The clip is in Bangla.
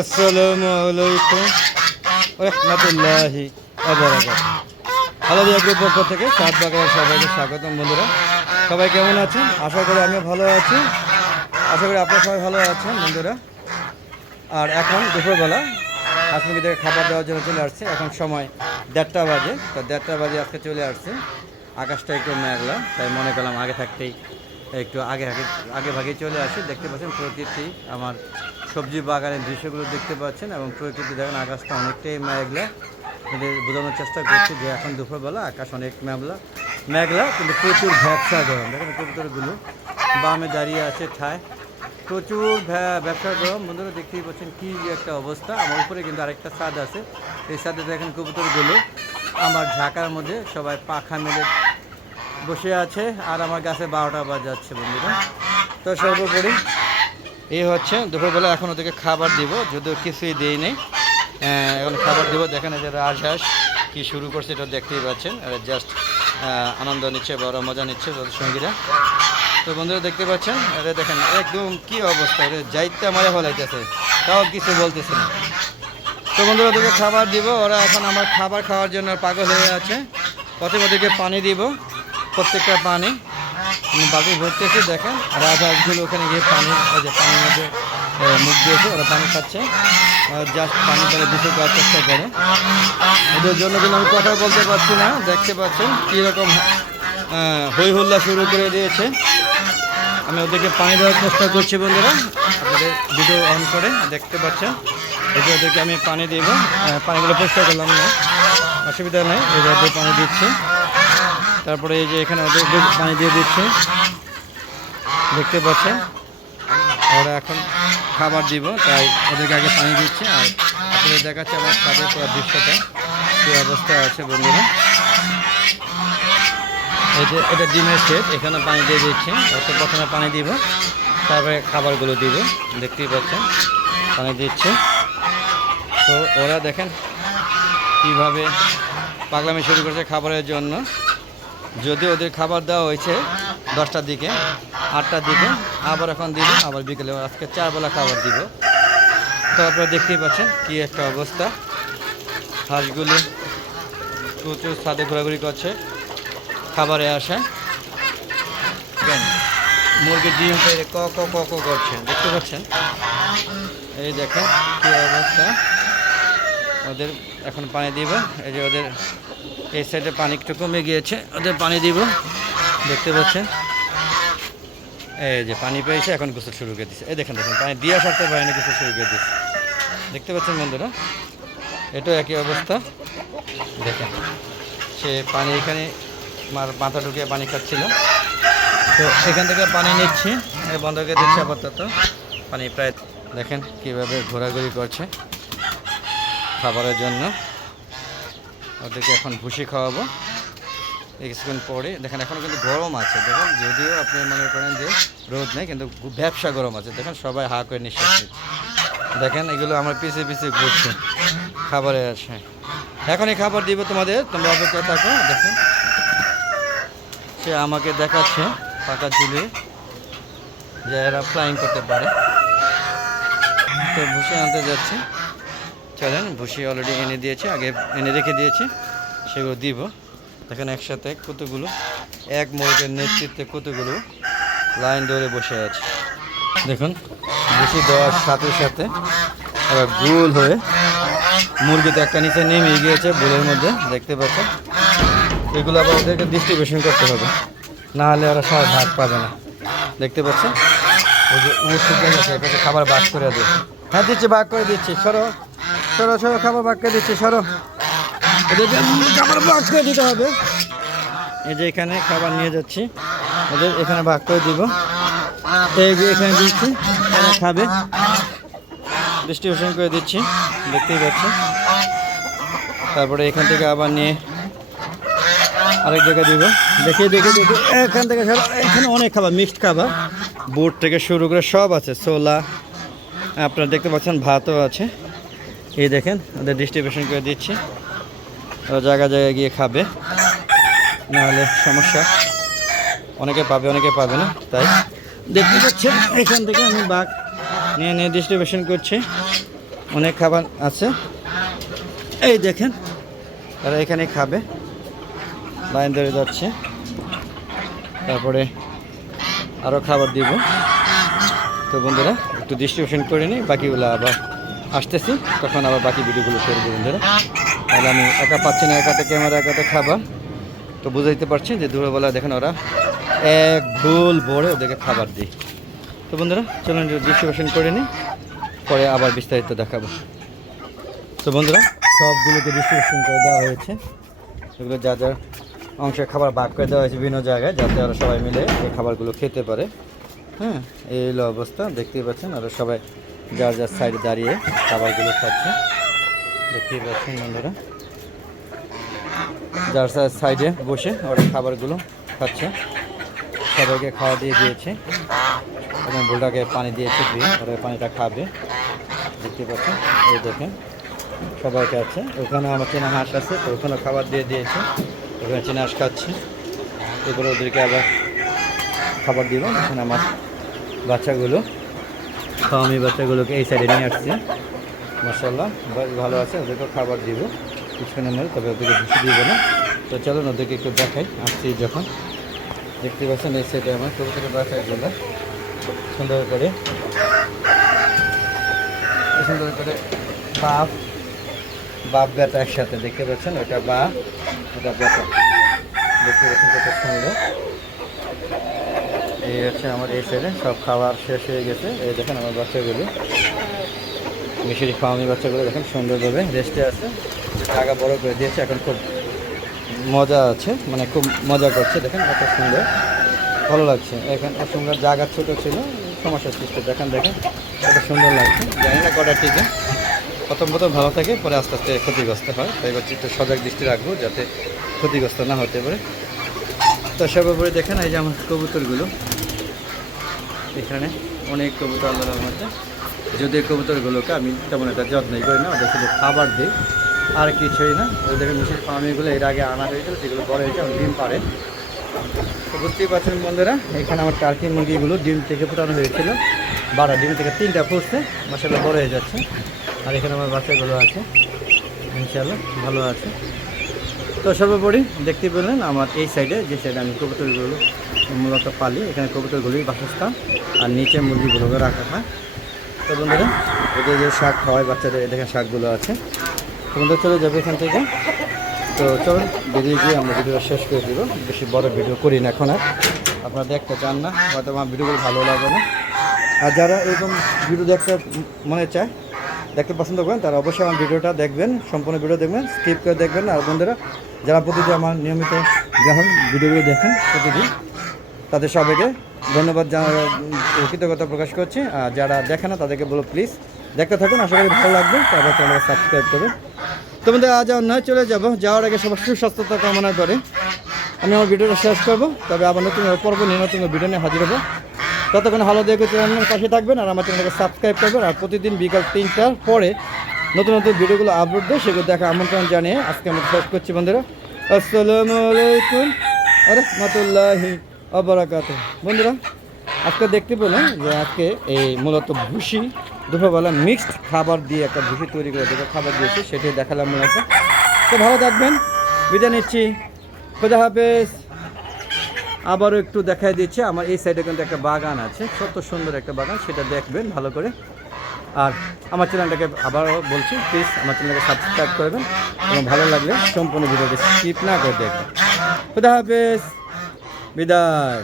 আসসালামু আলাইকুম রহমতুল্লাহি আলাদিয়া গ্রুপ পক্ষ থেকে সাত বাগানের সবাইকে স্বাগতম বন্ধুরা। সবাই কেমন আছেন? আশা করি আমিও ভালো আছি। আশা করি আপনারা সবাই ভালো আছেন বন্ধুরা। আর এখন দুপুরবেলা হাঁসমুখী থেকে খাবার দেওয়ার জন্য চলে আসছে। এখন সময় দেড়টা বাজে। তো দেড়টা বাজে আজকে চলে আসছে। আকাশটা একটু মেঘলা, তাই মনে করলাম আগে থাকতেই একটু আগে আগে আগে ভাগে চলে আসি। দেখতে পাচ্ছেন প্রকৃতি, আমার সবজি বাগানের দৃশ্যগুলো দেখতে পাচ্ছেন এবং প্রকৃতি দেখেন, আকাশটা অনেকটাই মেঘলা। বোঝানোর চেষ্টা করছি যে এখন দুপুরবেলা আকাশ অনেক মেঘলা। মেঘলা, কিন্তু প্রচুর ব্যবসা গরম। দেখেন কবুতরগুলো বামে দাঁড়িয়ে আছে ঠায়। প্রচুর ব্যবসা গরম। বন্ধুরা, দেখতেই পাচ্ছেন কি একটা অবস্থা। আমার উপরে কিন্তু আরেকটা ছাদ আছে। এই ছাদে দেখেন কবুতরগুলো। আমার ঢাকার মধ্যে সবাই পাখা মেলে বসে আছে আর আমার গাছে বারোটা বাজাচ্ছে বন্ধুরা। তো সর্বোপরি এই হচ্ছে, দুপুরবেলা এখন ওদেরকে খাবার দিব, যদিও কিছুই দিই নেই। এখন খাবার দিব, দেখেন যে রাজহাঁস কি শুরু করছে, এটা দেখতেই পাচ্ছেন। আর জাস্ট আনন্দ নিচ্ছে বড় মজা নিচ্ছে ওদের সঙ্গীরা। তো বন্ধুরা দেখতে পাচ্ছেন এটা দেখেন একদম কি অবস্থা এটা যাইতে মারা ফলাইতেছে তাও কিছু বলতেছে না। তো বন্ধুরা ওদেরকে খাবার দিব, ওরা এখন আমার খাবার খাওয়ার জন্য পাগল হয়ে আছে। প্রথমে ওদেরকে পানি দিব প্রত্যেকটা পানি বাকি ভরতেছি, দেখেন। রাজহাঁসগুলো ওখানে গিয়ে পানি যে পানির মধ্যে মুখ দিয়েছে, ওরা পানি খাচ্ছে। জাস্ট পানি পরে দিতে করার চেষ্টা করে। ওদের জন্য কিন্তু আমি কথা বলতে পারছি না, দেখতে পাচ্ছেন কীরকম হই হুল্লা শুরু করে দিয়েছে। আমি ওদেরকে পানি দেওয়ার চেষ্টা করছি, বন্ধুরা। আপনাদের ভিডিও অন করে দেখতে পাচ্ছেন। যে ওদেরকে আমি পানি দেবো। পানিগুলো পরিষ্কার করলাম না। অসুবিধা নেই ওদের পানি দিচ্ছি। তারপরে এই যে এখানে ওদের পানি দিয়ে দিচ্ছে। দেখতে পাচ্ছেন? ওরা এখন খাবার দিব, তাই ওদেরকে আগে পানি দিচ্ছে। আর আপনাদের দেখাচ্ছে আমার খাদের পুরো দৃশ্যটা, কী অবস্থা আছে বন্ধুরা। এই যে এটা ডিমের সেট, এখানে পানি দিয়ে দিচ্ছে। অত প্রথমে পানি দিব, তারপরে খাবারগুলো দিব। দেখতেই পাচ্ছেন, পানি দিচ্ছে। তো ওরা দেখেন কীভাবে পাগলামি শুরু করেছে খাবারের জন্য। যদি ওদের খাবার দেওয়া হয়েছে দশটার দিকে, আটটার দিকে, আবার এখন দিব, আবার বিকেলে, আজকে চারবেলা খাবার দিব। তো আপনারা দেখতেই পাচ্ছেন কী একটা অবস্থা। হাঁসগুলো প্রচুর ছাদে ঘোরাঘুরি করছে, খাবারে আসে। মুরগির ডিম পেয়ে ক ক ক ক করছে, দেখতে পাচ্ছেন? এই দেখেন কি অবস্থা। ওদের এখন পানি দিব, এই যে ওদের এই সাইডে পানি একটু কমে গিয়েছে, ওদের পানি দিব। দেখতে পাচ্ছেন? এই যে পানি পেয়েছে, এখন গোসল শুরু করে দিচ্ছে এই দেখেন দেখেন, পানি দিয়ে সারতে পারেনি গোসল শুরু করে দিচ্ছে দেখতে পাচ্ছেন বন্ধুরা? এটাও একই অবস্থা। দেখেন, সে পানি এখানে মার মাথা ঢুকিয়ে পানি খাচ্ছিল। তো এখান থেকে পানি নিচ্ছি এই বন্ধকে দিচ্ছি আপাতত। পানি প্রায়, দেখেন কীভাবে ঘোরাঘুরি করছে খাবারের জন্য। ওদেরকে এখন ভুসি খাওয়াবো। কিছুক্ষণ পরে, দেখেন এখন কিন্তু গরম আছে, দেখেন, যদিও আপনি মনে করেন যে রোদ নেই, কিন্তু ব্যবসা গরম আছে, দেখেন, সবাই হা করে নিঃশ্বাস নিচ্ছে। দেখেন, এগুলো আমার পিছিয়ে পিছিয়ে ঘুরছে, খাবারে আসে। এখনই খাবার দিব তোমাদের, তোমরা অপেক্ষায় থাকো, দেখো। সে আমাকে দেখাচ্ছে, পাকা ঝুলে, যে এরা ফ্লাইং করতে পারে। তো ভুসি আনতে যাচ্ছে। চলেন, ভুসি অলরেডি এনে দিয়েছে, আগে এনে রেখে দিয়েছে, সেগুলো দিব। দেখেন একসাথে কতগুলো, এক মোড়কের নেতৃত্বে কতগুলো লাইন ধরে বসে আছে। দেখুন, ভুসি দেওয়ার সাথে সাথে আবার গোল হয়ে মুরগিতে একটা নিচে নেমে গিয়েছে বোলের মধ্যে, দেখতে পাচ্ছেন? এগুলো আবার ওদেরকে ডিস্ট্রিবিউশন করতে হবে, না হলে ওরা সবাই ভাগ পাবে না। দেখতে পাচ্ছেন? ওই যে খাবার ভাগ করে দিয়ে। হ্যাঁ দিচ্ছি ভাগ করে দিচ্ছি, সরো। সরো সরো, খাবার ভাগ দিচ্ছি, সরো। খাবার ভাগ করে দিতে হবে। এই যে এখানে খাবার নিয়ে যাচ্ছি। ওদের এখানে ভাগ করে দিব। এই এখানে দিচ্ছি খাবে। ডিস্ট্রিবিউশন করে দিচ্ছি, দেখতেই পাচ্ছি। তারপরে এখান থেকে আবার নিয়ে আরেক জায়গায় দিব। দেখে দেখে দেখে এখান থেকে সব এখানে অনেক খাবার মিক্সড খাবার। বুট থেকে শুরু করে সব আছে, ছোলা, আপনারা দেখতে পাচ্ছেন, ভাতও আছে। এই দেখেন, ওদের ডিস্ট্রিবিউশন করে দিচ্ছি। ওরা জায়গা জায়গায় গিয়ে খাবে। নাহলে সমস্যা। অনেকে পাবে অনেকে পাবে না, তাই। দেখতে পাচ্ছেন, এখান থেকে আমি বাঘ নিয়ে নিয়ে ডিস্ট্রিবিউশন করছি। অনেক খাবার আছে। এই দেখেন, তারা এখানে খাবে। লাইন ধরে যাচ্ছে। তারপরে আরও খাবার দিব। তো বন্ধুরা, একটু ডিস্ট্রিবিউশন করে নিই, বাকিগুলো আবার আসতেছি, তখন আবার বাকি ভিডিওগুলো করব বন্ধুরা তাহলে আমি একা পাচ্ছি না একাতে ক্যামেরা একাতে খাবার। তো বুঝাইতে পারছি যে দুপুরবেলা দেখেন ওরা এক ভুল ভরে ওদেরকে খাবার দিই তো বন্ধুরা, চলুন ডিস্ট্রিবিউশন করে নিই, পরে আবার বিস্তারিত দেখাবো। তো বন্ধুরা, সবগুলোকে ডিস্ট্রিবিউশন করে দেওয়া হয়েছে। এগুলো যা যা অংশের খাবার ভাগ করে দেওয়া হয়েছে বিভিন্ন জায়গায়, যাতে ওরা সবাই মিলে এই খাবারগুলো খেতে পারে। হ্যাঁ এই হলো অবস্থা, দেখতেই পাচ্ছেন, ওরা সবাই যার যার সাইডে দাঁড়িয়ে খাবারগুলো খাচ্ছে। দেখতেই পাচ্ছেন বন্ধুরা। যার সাইডে বসে ওরা খাবারগুলো খাচ্ছে। সবাইকে খাওয়া দিয়ে দিয়েছে। এবং বুলটাকে পানি দিয়েছে দিয়ে ওরা পানিটা খাবে। দেখতে পাচ্ছেন? এই দেখেন, সবাই খাচ্ছে। ওখানে আমার চেনা হাঁস আছে, তো ওখানে খাবার দিয়ে দিয়েছে। ওখানে চেনা হাঁস খাচ্ছে। এরপরে ওদেরকে আবার খাবার দিব এখানে আমার বাচ্চাগুলো আমি বাচ্চাগুলোকে এই সাইডে নিয়ে আসছি। মাসাল্লাহ ভালো আছে ওদেরকে খাবার দিব কিছুক্ষণের মধ্যে তবে ওদেরকে বেশি দিব না তো চলুন ওদেরকে একটু দেখাই, আসছি যখন। দেখতে পাচ্ছেন এই সাইডে আমার ছোটো ছোটো বাচ্চাগুলো, সুন্দর করে। সুন্দর করে বাপ বাপ বেটা একসাথে, দেখতে পাচ্ছেন? ওটা বা ওটা বেটা দেখতে পাচ্ছেন কত সুন্দর। এই হচ্ছে আমার এই সাইডে সব খাবার শেষ হয়ে গেছে। এই দেখেন আমার বাচ্চাগুলো। মিশরি খাওয়ানি বাচ্চাগুলো দেখেন সুন্দরভাবে রেস্টে আছে। টাকা বড় করে দিয়েছে, এখন খুব মজা আছে। মানে খুব মজা করছে। দেখেন কত সুন্দর। ভালো লাগছে। এখন এত সুন্দর জায়গা ছোট ছিল। সমস্যা সৃষ্টি। দেখেন দেখেন। কত সুন্দর লাগছে। জানি না কটা টিকে প্রথম প্রথম ভালো থাকে, পরে আস্তে আস্তে ক্ষতিগ্রস্ত হয়। তাই এবার একটু সজাগ দৃষ্টি রাখব যাতে ক্ষতিগ্রস্ত না হতে পারে। তো সর্বোপরি দেখেন, এই যে আমার কবুতরগুলো। এখানে অনেক কবুতর আল্লাহর মধ্যে যদি কবুতরগুলোকে আমি তেমন একটা যত্নই করি না, ওদের শুধু খাবার দিই, আর কিছুই না। ওদের মিশির পামিগুলো এর আগে আনা হয়েছিল সেগুলো বড় হয়েছে ডিম পারে তো বুঝতেই পারছেন বন্ধুরা, এখানে আমার টার্কি মুরগিগুলো ডিম থেকে ফুটানো হয়েছিল। বারো ডিম থেকে তিনটা ফুটছে মশলা বড় হয়ে যাচ্ছে। আর এখানে আমার বাচ্চাগুলো আছে ইনশাল্লাহ ভালো আছে। তো সর্বোপরি দেখতে পেলেন আমার এই সাইডে যে সাইডে আমি কবুতরগুলো মূলত পালি, এখানে কবুতরগুলোই বাসস্থান আর নিচে মুরগিগুলোকে রাখা হয়। তো বন্ধুরা এদের যে শাক খাওয়ায় বাচ্চাদের এই দেখেন শাকগুলো আছে। বন্ধুরা, চলে যাবে এখান থেকে। তো চলুন, বেরিয়ে গিয়ে আমরা ভিডিও শেষ করে দিব। বেশি বড় ভিডিও করি না এখন আর। আপনারা দেখতে চান না, হয়তো আমার ভিডিওগুলো ভালো লাগে না। আর যারা এরকম ভিডিও দেখতে মনে চায় দেখতে পছন্দ করেন, তারা অবশ্যই আমার ভিডিওটা দেখবেন, সম্পূর্ণ ভিডিও দেখবেন স্কিপ করে দেখবেন। আর বন্ধুরা, যারা প্রতিদিন আমার নিয়মিত গ্রাহক ভিডিওগুলো দেখেন প্রতিদিন, তাদের সবাইকে ধন্যবাদ কৃতজ্ঞতা প্রকাশ করছি। আর যারা দেখে না, তাদেরকে বলো প্লিজ দেখতে থাকুন, আশা করি ভালো লাগবে। তারপর চ্যানেলকে সাবস্ক্রাইব করবেন তো বন্ধু আজ আর নয়, চলে যাব। যাওয়ার আগে সবার সুস্বাস্থ্যতা কামনা করে। আমি আমার ভিডিওটা শেষ করব, তবে আবার নতুন পর্ব নিয়ে নতুন ভিডিও নিয়ে হাজির হব। ততক্ষণ ভালো দেখে চ্যানেলের পাশে থাকবেন আর আমার চ্যানেলকে সাবস্ক্রাইব করবেন। আর প্রতিদিন বিকাল তিনটার পরে নতুন নতুন ভিডিওগুলো আপলোড দেয় সেগুলো দেখা আমন্ত্রণ জানিয়ে আজকে আমরা শেষ করছি বন্ধুরা। আসসালামু আলাইকুম আরে মাতুল্লাহি আবরাকাত বন্ধুরা, আজকে দেখতে পেলাম যে আজকে এই মূলত ভুসি, দুপুরবেলা মিক্সড খাবার দিয়ে একটা ভুসি তৈরি করে যেটা খাবার দিয়েছি, সেটাই দেখালাম মূলত। তো ভালো থাকবেন, বিদায় নিচ্ছি। খোদা হাফেজ। আবারও একটু দেখাই দিচ্ছে, আমার এই সাইডে কিন্তু একটা বাগান আছে, কত সুন্দর একটা বাগান, সেটা দেখবেন ভালো করে। আর আমার চ্যানেলটাকে আবারও বলছি প্লিজ আমার চ্যানেলকে সাবস্ক্রাইব করবেন, এবং ভালো লাগলে সম্পূর্ণ ভিডিওকে স্কিপ না করে দেখবেন। বিদায়।